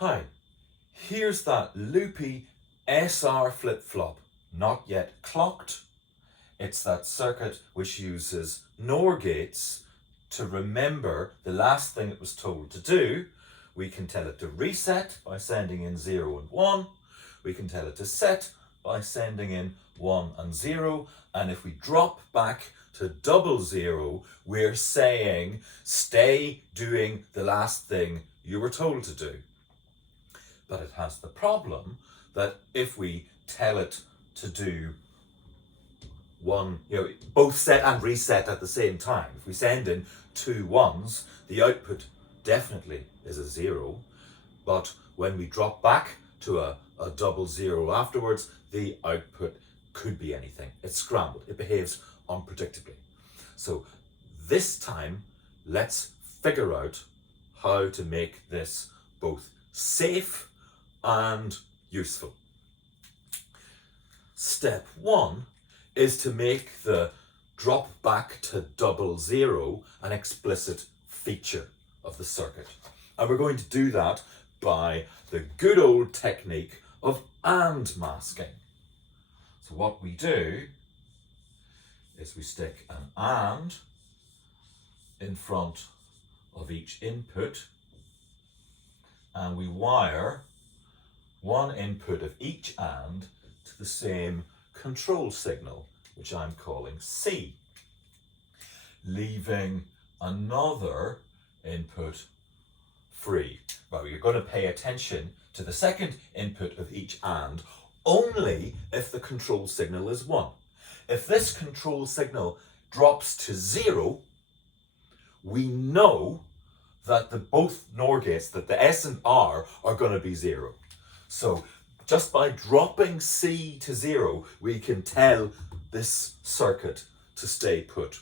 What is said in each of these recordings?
Hi, here's that loopy SR flip-flop, not yet clocked. It's that circuit which uses NOR gates to remember the last thing it was told to do. We can tell it to reset by sending in 0 and 1. We can tell it to set by sending in 1 and 0. And if we drop back to 00, we're saying stay doing the last thing you were told to do. But it has the problem that if we tell it to do both set and reset at the same time, if we send in 2 1s, the output definitely is a 0. But when we drop back to a 00 afterwards, the output could be anything. It's scrambled. It behaves unpredictably. So this time, let's figure out how to make this both safe and useful. Step 1 is to make the drop back to 00 an explicit feature of the circuit. And we're going to do that by the good old technique of AND masking. So what we do is we stick an AND in front of each input, and we wire one input of each AND to the same control signal, which I'm calling C, leaving another input free. Well, you're going to pay attention to the second input of each AND only if the control signal is 1. If this control signal drops to 0, we know that both NOR gates, that the S and R, are going to be 0. So just by dropping C to 0, we can tell this circuit to stay put.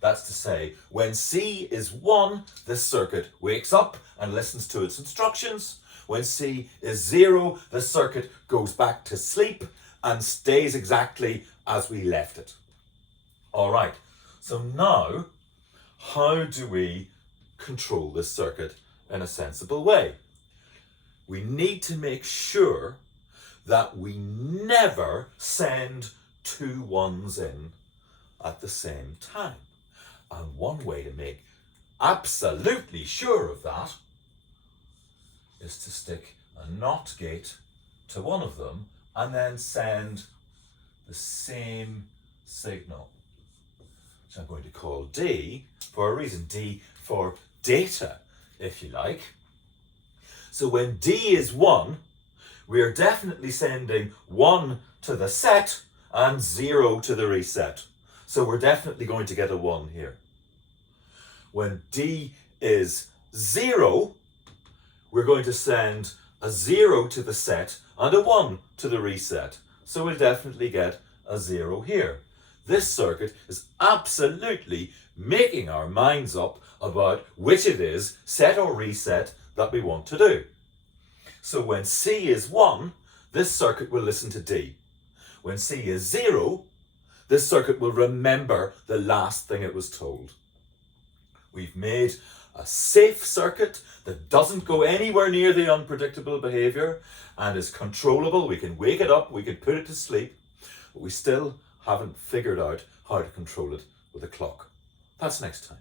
That's to say, when C is 1, this circuit wakes up and listens to its instructions. When C is 0, the circuit goes back to sleep and stays exactly as we left it. All right, so now, how do we control this circuit in a sensible way? We need to make sure that we never send 2 1s in at the same time. And one way to make absolutely sure of that is to stick a NOT gate to one of them and then send the same signal, which I'm going to call D for a reason. D for data, if you like. So when D is 1, we are definitely sending 1 to the set and 0 to the reset. So we're definitely going to get a 1 here. When D is 0, we're going to send a 0 to the set and a 1 to the reset. So we'll definitely get a 0 here. This circuit is absolutely making our minds up about which it is, set or reset, that we want to do. So when C is 1, this circuit will listen to D. When C is 0, this circuit will remember the last thing it was told. We've made a safe circuit that doesn't go anywhere near the unpredictable behavior and is controllable. We can wake it up, we can put it to sleep, but we still haven't figured out how to control it with a clock. That's next time.